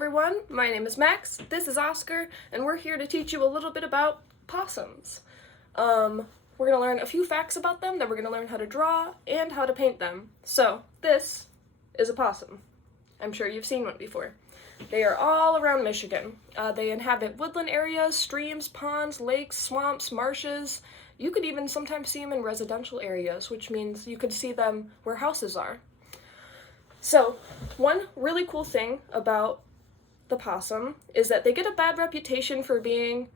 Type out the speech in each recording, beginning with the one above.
everyone, my name is Max, this is Oscar, and we're here to teach you a little bit about possums. We're going to learn a few facts about them, then we're going to learn how to draw and how to paint them. So, this is a possum. I'm sure you've seen one before. They are all around Michigan. They inhabit woodland areas, streams, ponds, lakes, swamps, marshes. You could even sometimes see them in residential areas, which means you could see them where houses are. So, one really cool thing about the possum is that they get a bad reputation for being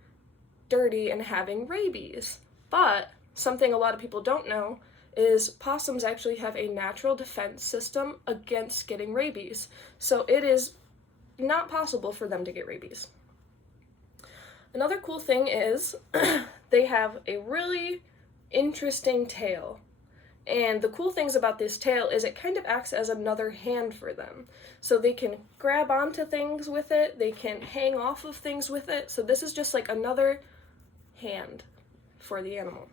dirty and having rabies. But something a lot of people don't know is possums actually have a natural defense system against getting rabies. So it is not possible for them to get rabies. Another cool thing is they have a really interesting tail. And the cool things about this tail is it kind of acts as another hand for them. So they can grab onto things with it, they can hang off of things with it. So this is just like another hand for the animal.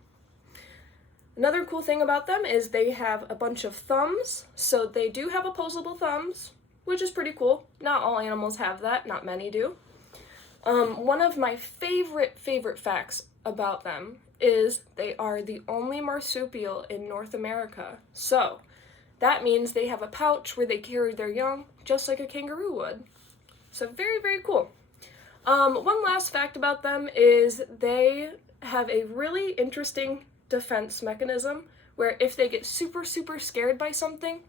Another cool thing about them is they have a bunch of thumbs. So they do have opposable thumbs, which is pretty cool. Not all animals have that, not many do. One of my favorite facts about them is they are the only marsupial in North America. So that means they have a pouch where they carry their young, just like a kangaroo would. So very cool. One last fact about them is they have a really interesting defense mechanism where if they get super scared by something,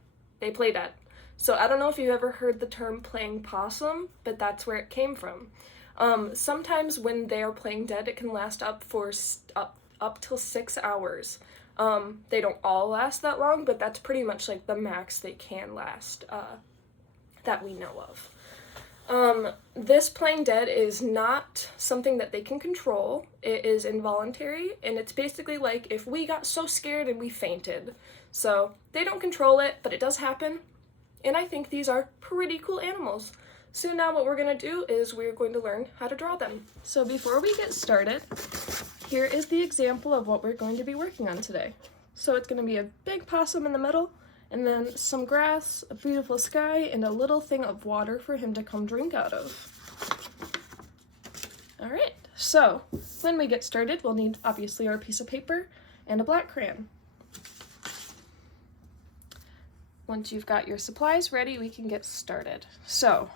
they play dead. So I don't know if you've ever heard the term playing possum, but that's where it came from. Sometimes when they are playing dead, it can last up till 6 hours. They don't all last that long, but that's pretty much like the max they can last that we know of. This playing dead is not something that they can control. It is involuntary, and it's basically like if we got so scared and we fainted. So they don't control it, but it does happen, and I think these are pretty cool animals. So now what we're going to do is we're going to learn how to draw them. So before we get started, here is the example of what we're going to be working on today. So it's going to be a big possum in the middle, and then some grass, a beautiful sky, and a little thing of water for him to come drink out of. Alright, so when we get started, we'll need obviously our piece of paper and a black crayon. Once you've got your supplies ready, we can get started. So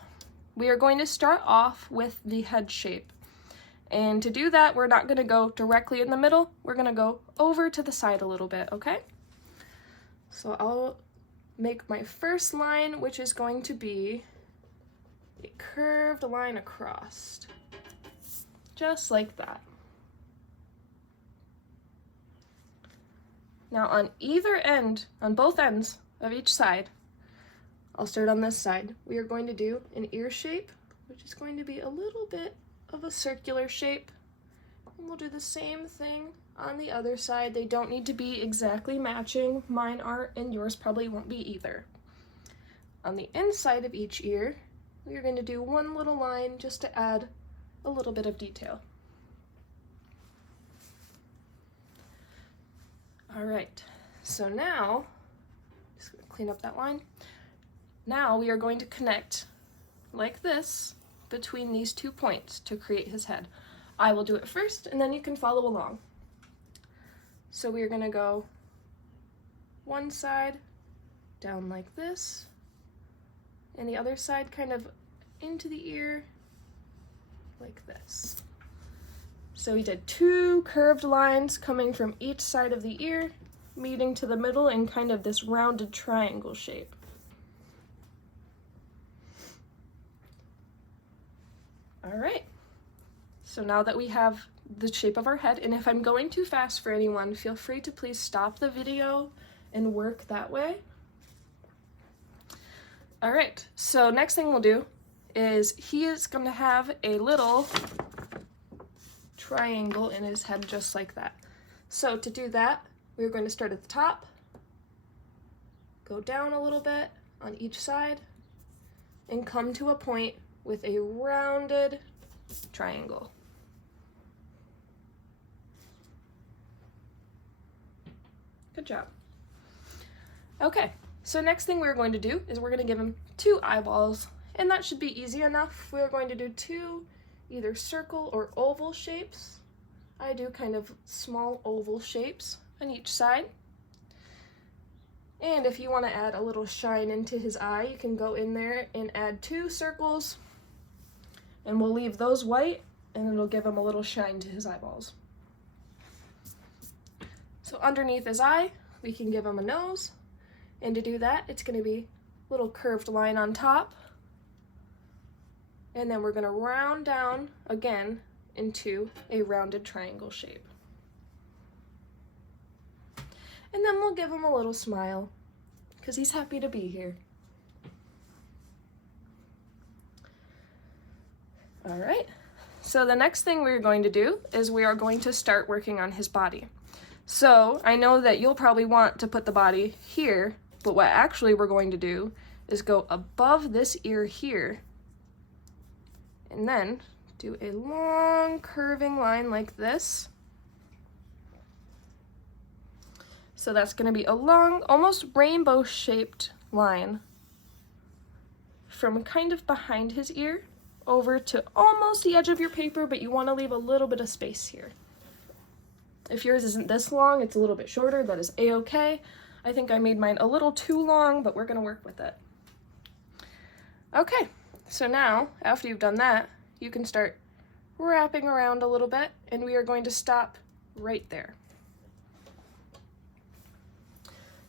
we are going to start off with the head shape. And to do that, we're not going to go directly in the middle. We're going to go over to the side a little bit, okay? So I'll make my first line, which is going to be a curved line across. Just like that. Now on either end, on both ends of each side, I'll start on this side. We are going to do an ear shape, which is going to be a little bit of a circular shape. And we'll do the same thing on the other side. They don't need to be exactly matching. Mine aren't, and yours probably won't be either. On the inside of each ear, we are going to do one little line just to add a little bit of detail. All right, so now, just gonna clean up that line. Now we are going to connect like this between these 2 points to create his head. I will do it first, and then you can follow along. So we are going to go one side down like this, and the other side kind of into the ear like this. So we did 2 curved lines coming from each side of the ear, meeting to the middle in kind of this rounded triangle shape. All right, so now that we have the shape of our head, and if I'm going too fast for anyone, feel free to please stop the video and work that way. All right, so next thing we'll do is he is going to have a little triangle in his head just like that. So to do that, we're going to start at the top, go down a little bit on each side, and come to a point with a rounded triangle. Good job. Okay, so next thing we're going to do is we're going to give him 2 eyeballs And that should be easy enough. We're going to do two either circle or oval shapes. I do kind of small oval shapes on each side. And if you want to add a little shine into his eye, you can go in there and add two circles, and we'll leave those white, and it'll give him a little shine to his eyeballs. So underneath his eye, we can give him a nose, and to do that, it's going to be a little curved line on top, and then we're going to round down again into a rounded triangle shape. And then we'll give him a little smile, because he's happy to be here. All right, so the next thing we're going to do is we are going to start working on his body. So I know that you'll probably want to put the body here, but what actually we're going to do is go above this ear here, and then do a long curving line like this. So that's going to be a long, almost rainbow-shaped line from kind of behind his ear over to almost the edge of your paper, but you want to leave a little bit of space here. If yours isn't this long, it's a little bit shorter, that is a-okay. I think I made mine a little too long, but we're going to work with it. Okay, so now, after you've done that, you can start wrapping around a little bit, and we are going to stop right there.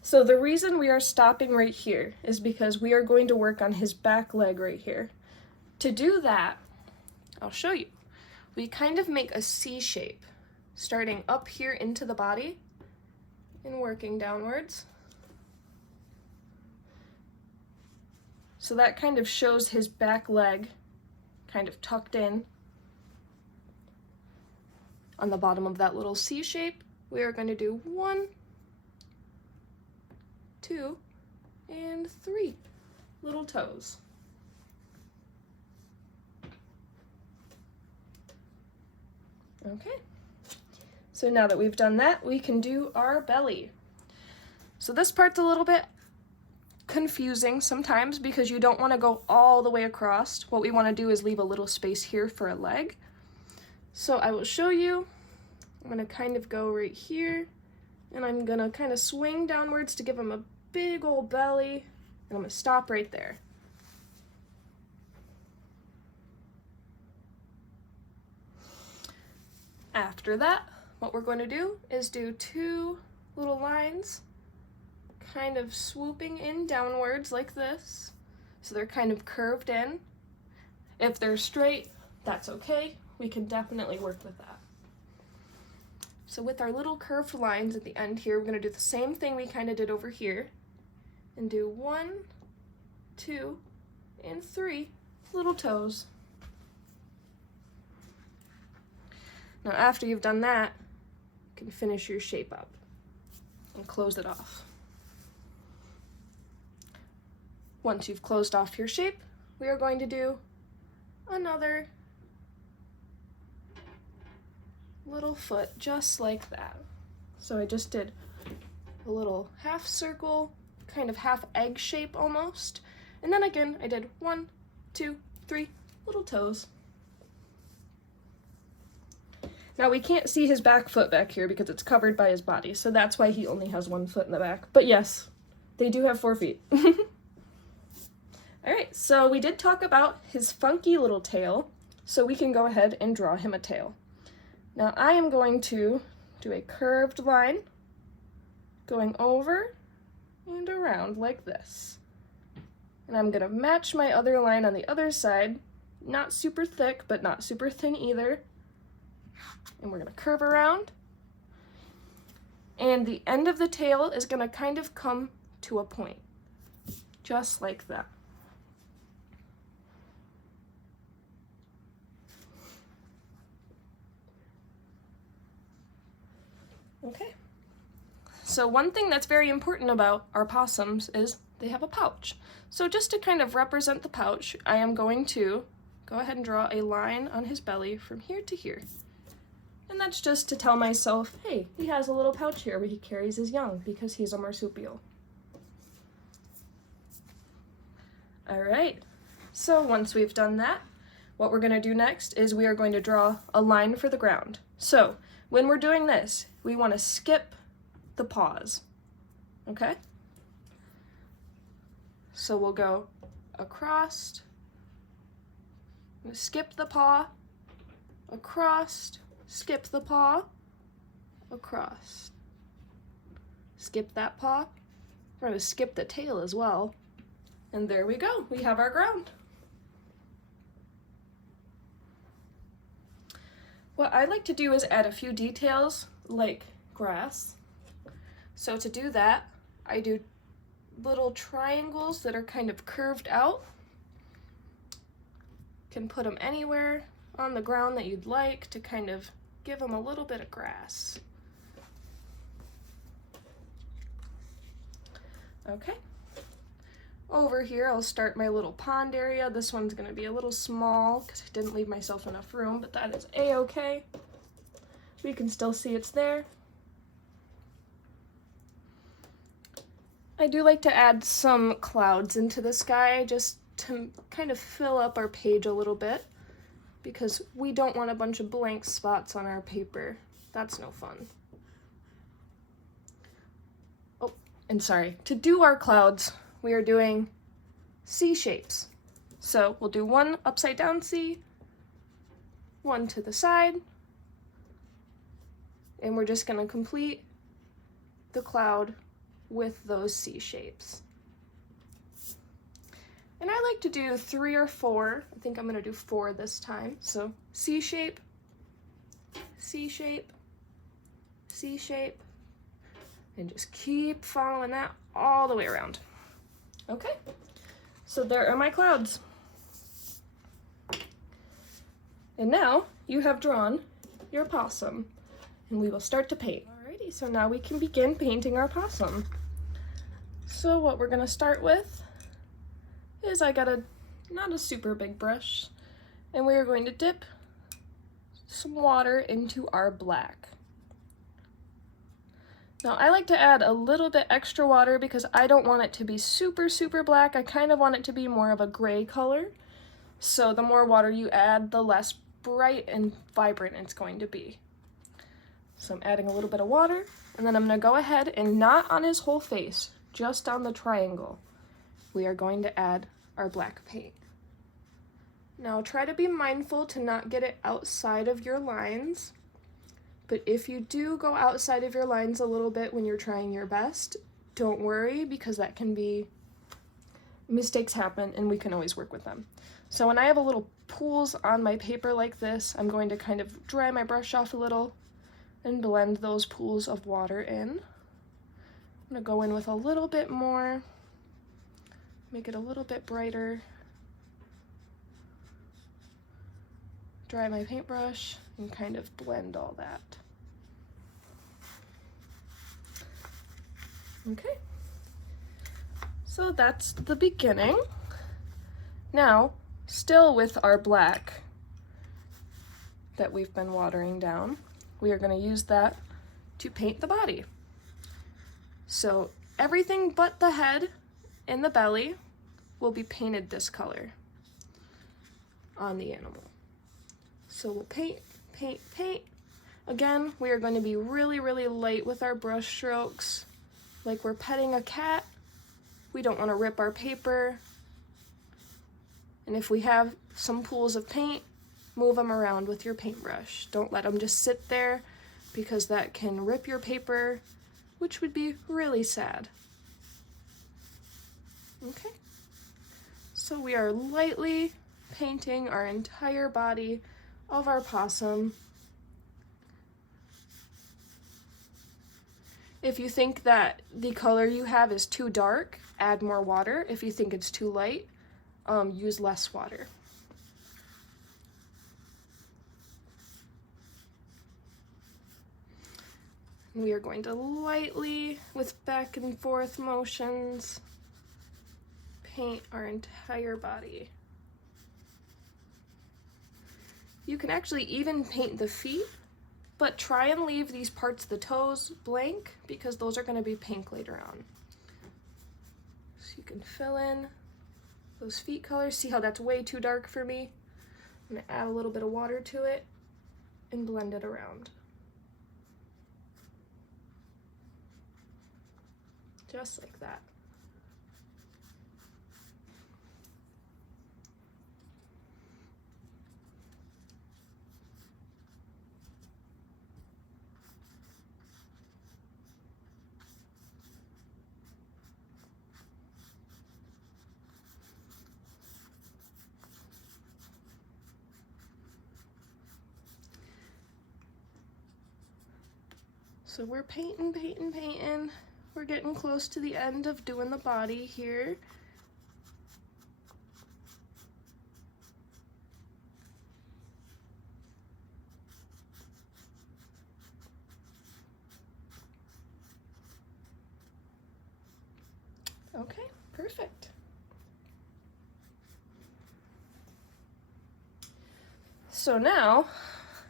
So the reason we are stopping right here is because we are going to work on his back leg right here. To do that, I'll show you. We kind of make a C shape, starting up here into the body and working downwards. So that kind of shows his back leg kind of tucked in. On the bottom of that little C shape, we are going to do 1, 2, and 3 little toes. Okay, so now that we've done that, we can do our belly. So this part's a little bit confusing sometimes because you don't want to go all the way across. What we want to do is leave a little space here for a leg. So I will show you. I'm going to kind of go right here, and I'm going to kind of swing downwards to give him a big old belly, and I'm going to stop right there. After that, what we're going to do is do 2 little lines, kind of swooping in downwards like this, so they're kind of curved in. If they're straight, that's okay. We can definitely work with that. So with our little curved lines at the end here, we're going to do the same thing we kind of did over here, and do 1, 2, and 3 little toes. Now after you've done that, you can finish your shape up and close it off. Once you've closed off your shape, we are going to do another little foot just like that. So I just did a little half circle, kind of half egg shape almost, and then again I did 1, 2, 3 little toes. Now we can't see his back foot back here because it's covered by his body, so that's why he only has 1 foot in the back. But yes, they do have 4 feet. Alright, so we did talk about his funky little tail, so we can go ahead and draw him a tail. Now I am going to do a curved line going over and around like this. And I'm going to match my other line on the other side, not super thick, but not super thin either. And we're going to curve around. And the end of the tail is going to kind of come to a point, just like that. Okay. So one thing that's very important about our possums is they have a pouch. So just to kind of represent the pouch, I am going to go ahead and draw a line on his belly from here to here. And that's just to tell myself, hey, he has a little pouch here where he carries his young because he's a marsupial. All right, So once we've done that, what we're going to do next is we are going to draw a line for the ground. So when we're doing this, we want to skip the paws, okay? So we'll go across, skip the paw, across, skip the paw, across. Skip that paw. We're going to skip the tail as well. And there we go. We have our ground. What I like to do is add a few details like grass. So to do that, I do little triangles that are kind of curved out. Can put them anywhere on the ground that you'd like to kind of give them a little bit of grass. Okay. Over here, I'll start my little pond area. This one's going to be a little small because I didn't leave myself enough room, but that is a-okay. We can still see it's there. I do like to add some clouds into the sky just to kind of fill up our page a little bit because we don't want a bunch of blank spots on our paper. That's no fun. Oh, and sorry, to do our clouds, we are doing C shapes. So we'll do one upside down C, one to the side, and we're just going to complete the cloud with those C shapes. And I like to do 3 or 4. I think I'm going to do 4 this time. So C shape, C shape, C shape, and just keep following that all the way around. Okay, so there are my clouds. And now you have drawn your possum, and we will start to paint. Alrighty, so now we can begin painting our possum. So what we're gonna start with is I got not a super big brush, and we are going to dip some water into our black. Now I like to add a little bit extra water because I don't want it to be super, super black. I kind of want it to be more of a gray color. So the more water you add, the less bright and vibrant it's going to be. So I'm adding a little bit of water, and then I'm going to go ahead and not on his whole face, just on the triangle, we are going to add our black paint. Now try to be mindful to not get it outside of your lines. But if you do go outside of your lines a little bit when you're trying your best, don't worry because that can be, mistakes happen and we can always work with them. So when I have a little pools on my paper like this, I'm going to kind of dry my brush off a little and blend those pools of water in. I'm going to go in with a little bit more, make it a little bit brighter. Dry my paintbrush and kind of blend all that. Okay, so that's the beginning. Now, still with our black that we've been watering down, we are going to use that to paint the body. So everything but the head and the belly will be painted this color on the animal. So we'll paint, paint, paint. Again, we are going to be really, really light with our brush strokes, like we're petting a cat. We don't want to rip our paper. And if we have some pools of paint, move them around with your paintbrush. Don't let them just sit there because that can rip your paper, which would be really sad. Okay, so we are lightly painting our entire body of our possum. If you think that the color you have is too dark, add more water. If you think it's too light, use less water. We are going to lightly, with back and forth motions, paint our entire body. You can actually even paint the feet, but try and leave these parts of the toes blank because those are going to be pink later on. So you can fill in those feet colors. See how that's way too dark for me? I'm gonna add a little bit of water to it and blend it around. Just like that. So we're painting. We're getting close to the end of doing the body here. Okay, perfect. So now,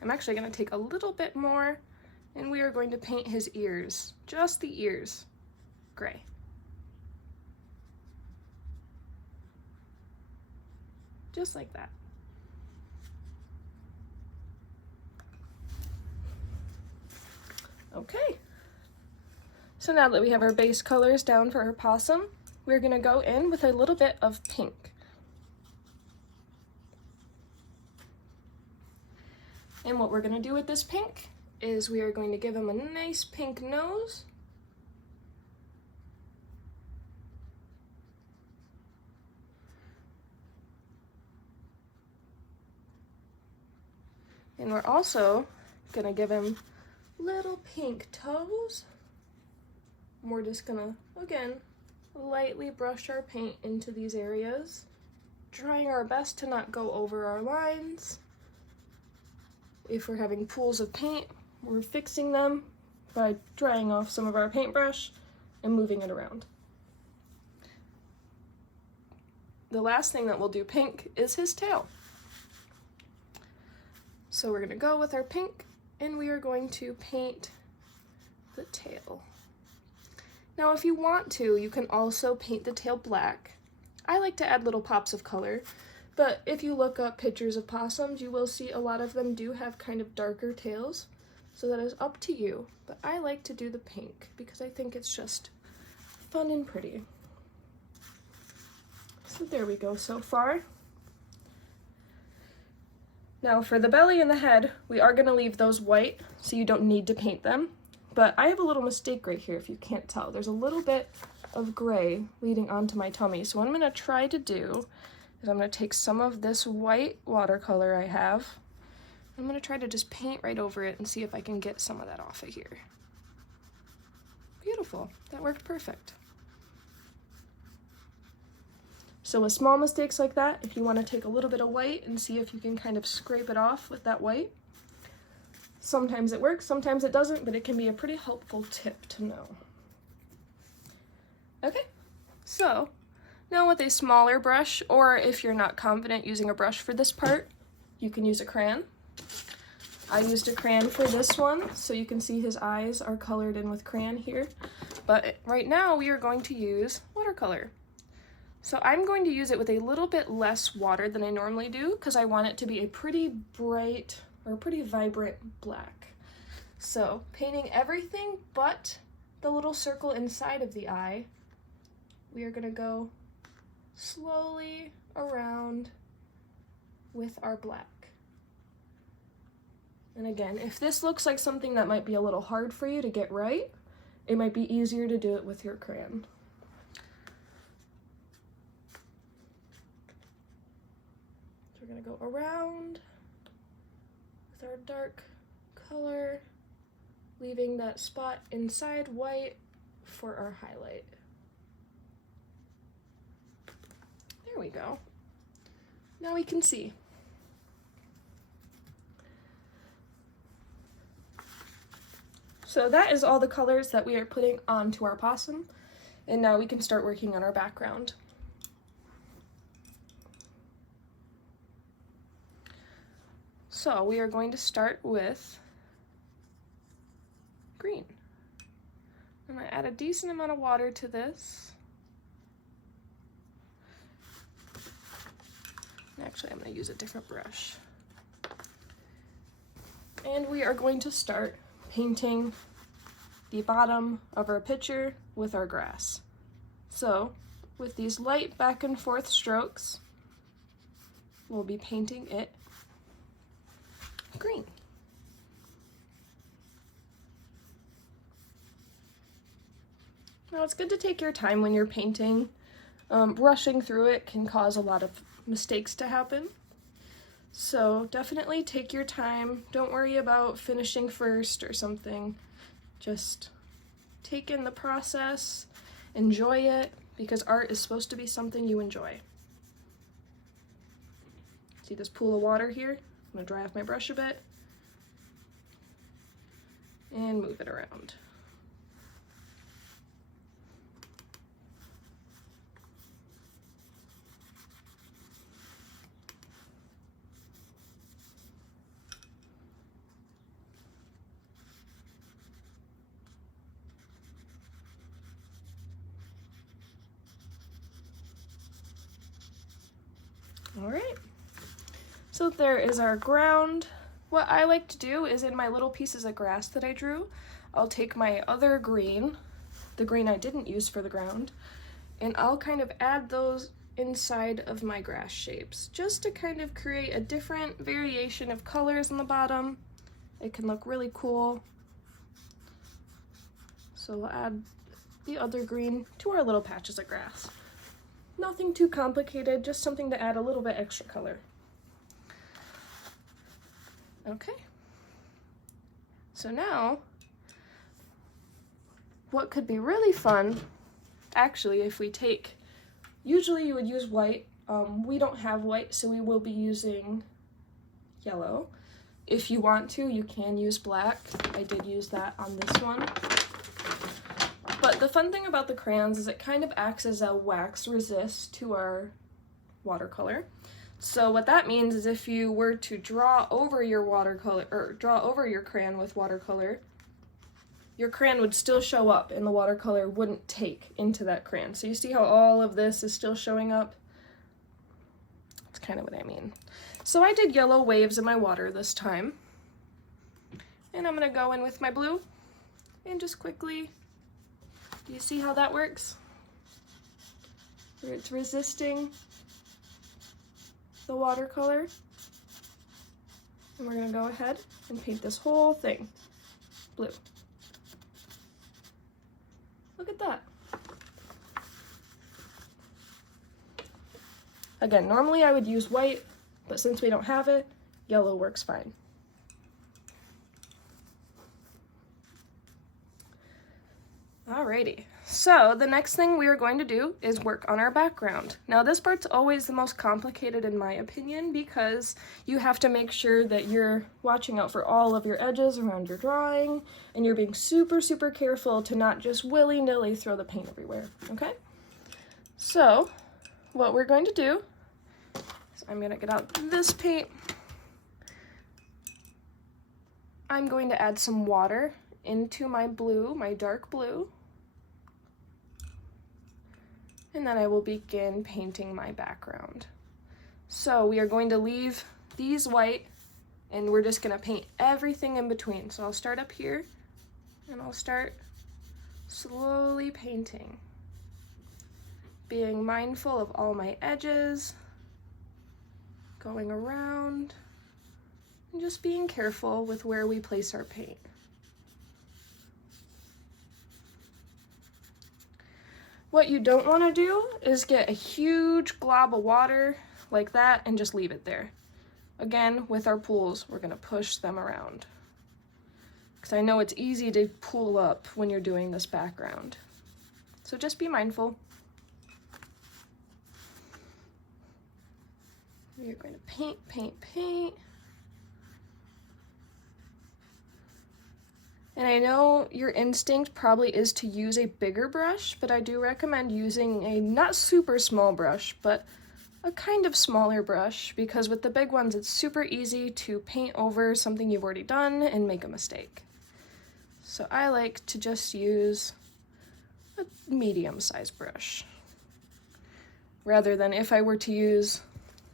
I'm actually going to take a little bit more and we are going to paint his ears, just the ears, gray. Just like that. Okay. So now that we have our base colors down for our possum, we're going to go in with a little bit of pink. And what we're going to do with this pink is we are going to give him a nice pink nose. And we're also going to give him little pink toes. And we're just going to, again, lightly brush our paint into these areas, trying our best to not go over our lines. If we're having pools of paint, we're fixing them by drying off some of our paintbrush and moving it around. The last thing that we'll do pink is his tail. So we're going to go with our pink and we are going to paint the tail. Now if you want to, you can also paint the tail black. I like to add little pops of color, but if you look up pictures of possums, you will see a lot of them do have kind of darker tails. So that is up to you, but I like to do the pink because I think it's just fun and pretty. So there we go so far. Now for the belly and the head, we are going to leave those white, so you don't need to paint them. But I have a little mistake right here if you can't tell. There's a little bit of gray leading onto my tummy. So what I'm going to try to do is I'm going to take some of this white watercolor I have. I'm going to try to just paint right over it and see if I can get some of that off of here. Beautiful. That worked perfect. So with small mistakes like that, if you want to take a little bit of white and see if you can kind of scrape it off with that white, sometimes it works, sometimes it doesn't, but it can be a pretty helpful tip to know. Okay, so now with a smaller brush, or if you're not confident using a brush for this part, you can use a crayon. I used a crayon for this one, so you can see his eyes are colored in with crayon here. But right now we are going to use watercolor. So I'm going to use it with a little bit less water than I normally do because I want it to be a pretty bright or pretty vibrant black. So painting everything but the little circle inside of the eye, we are going to go slowly around with our black. And again, if this looks like something that might be a little hard for you to get right, it might be easier to do it with your crayon. So we're going to go around with our dark color, leaving that spot inside white for our highlight. There we go. Now we can see. So that is all the colors that we are putting onto our possum, and now we can start working on our background. So we are going to start with green. I'm going to add a decent amount of water to this. Actually, I'm going to use a different brush. And we are going to start painting the bottom of our picture with our grass. So, with these light back and forth strokes, we'll be painting it green. Now, it's good to take your time when you're painting. Rushing through it can cause a lot of mistakes to happen. So definitely take your time. Don't worry about finishing first or something. Just take in the process, enjoy it, because art is supposed to be something you enjoy. See this pool of water here? I'm going to dry off my brush a bit and move it around. All right, so there is our ground. What I like to do is in my little pieces of grass that I drew, I'll take my other green, the green I didn't use for the ground, and I'll kind of add those inside of my grass shapes, just to kind of create a different variation of colors on the bottom. It can look really cool. So we'll add the other green to our little patches of grass. Nothing too complicated, just something to add a little bit extra color. Okay. So now, what could be really fun, actually, if we take, usually you would use white. We don't have white, so we will be using yellow. If you want to, you can use black. I did use that on this one. But the fun thing about the crayons is it kind of acts as a wax resist to our watercolor. So what that means is if you were to draw over your watercolor, or draw over your crayon with watercolor, your crayon would still show up and the watercolor wouldn't take into that crayon. So you see how all of this is still showing up? That's kind of what I mean. So I did yellow waves in my water this time. And I'm gonna go in with my blue and just quickly, do you see how that works? Where it's resisting the watercolor. And we're gonna go ahead and paint this whole thing blue. Look at that. Again, normally I would use white, but since we don't have it, yellow works fine. Alrighty, so the next thing we are going to do is work on our background. Now this part's always the most complicated in my opinion because you have to make sure that you're watching out for all of your edges around your drawing and you're being super, super careful to not just willy-nilly throw the paint everywhere, okay? So what we're going to do is I'm going to get out this paint. I'm going to add some water into my blue, my dark blue. And then I will begin painting my background. So we are going to leave these white and we're just gonna paint everything in between. So I'll start up here and I'll start slowly painting, being mindful of all my edges, going around, and just being careful with where we place our paint. What you don't want to do is get a huge glob of water like that and just leave it there. Again, with our pools, we're going to push them around. Because I know it's easy to pool up when you're doing this background. So just be mindful. We're going to paint, paint, paint. And I know your instinct probably is to use a bigger brush, but I do recommend using a not super small brush, but a kind of smaller brush, because with the big ones, it's super easy to paint over something you've already done and make a mistake. So I like to just use a medium-sized brush, rather than if I were to use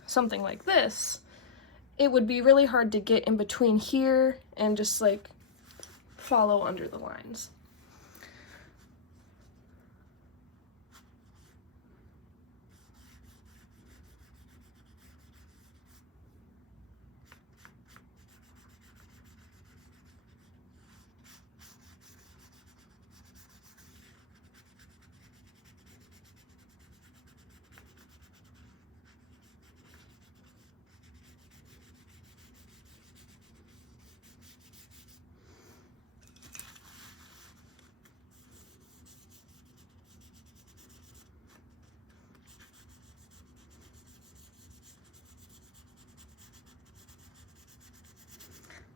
something like this, it would be really hard to get in between here and just like follow under the lines.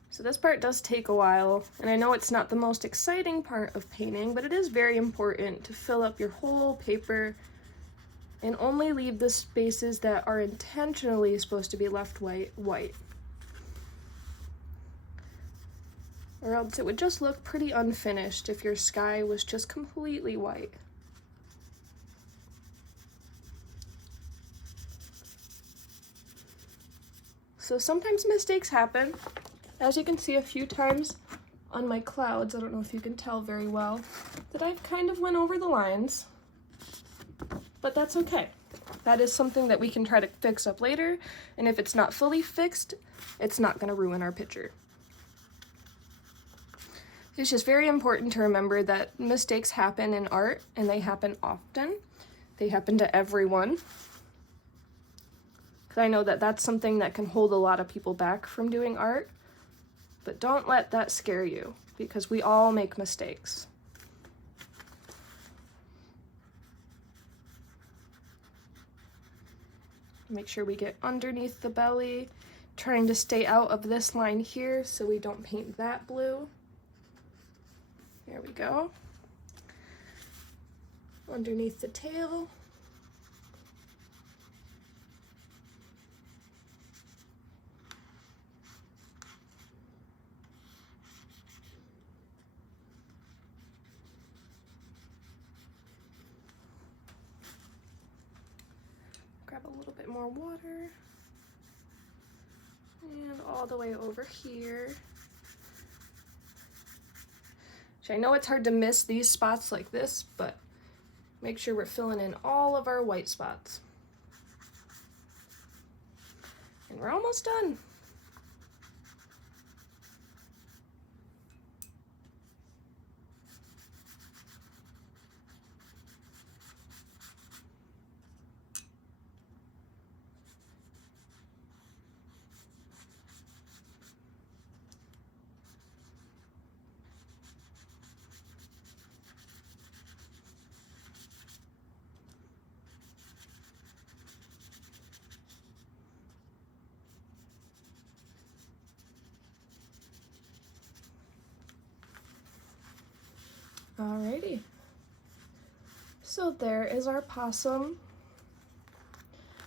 So this part does take a while, and I know it's not the most exciting part of painting, but it is very important to fill up your whole paper and only leave the spaces that are intentionally supposed to be left white. Or else it would just look pretty unfinished if your sky was just completely white. So sometimes mistakes happen. As you can see a few times on my clouds, I don't know if you can tell very well, that I've kind of went over the lines, but that's okay. That is something that we can try to fix up later, and if it's not fully fixed, it's not going to ruin our picture. It's just very important to remember that mistakes happen in art, and they happen often. They happen to everyone. Because I know that that's something that can hold a lot of people back from doing art. But don't let that scare you, because we all make mistakes. Make sure we get underneath the belly, trying to stay out of this line here so we don't paint that blue. There we go. Underneath the tail. Grab a little bit more water, and all the way over here. So I know it's hard to miss these spots like this, but make sure we're filling in all of our white spots. And we're almost done. Alrighty, so there is our possum.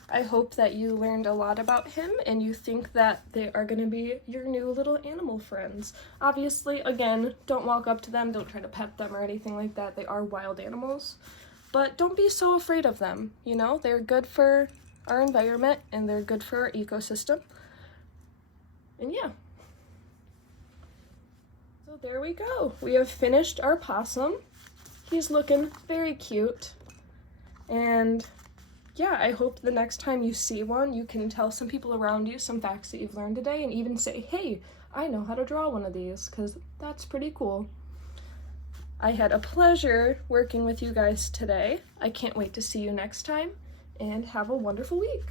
I hope that you learned a lot about him and you think that they are going to be your new little animal friends. Obviously, again, don't walk up to them, don't try to pet them or anything like that. They are wild animals, but don't be so afraid of them. You know, they're good for our environment and they're good for our ecosystem. And yeah. So there we go. We have finished our possum. He's looking very cute. And yeah, I hope the next time you see one, you can tell some people around you some facts that you've learned today and even say, hey, I know how to draw one of these, because that's pretty cool. I had a pleasure working with you guys today. I can't wait to see you next time, and have a wonderful week.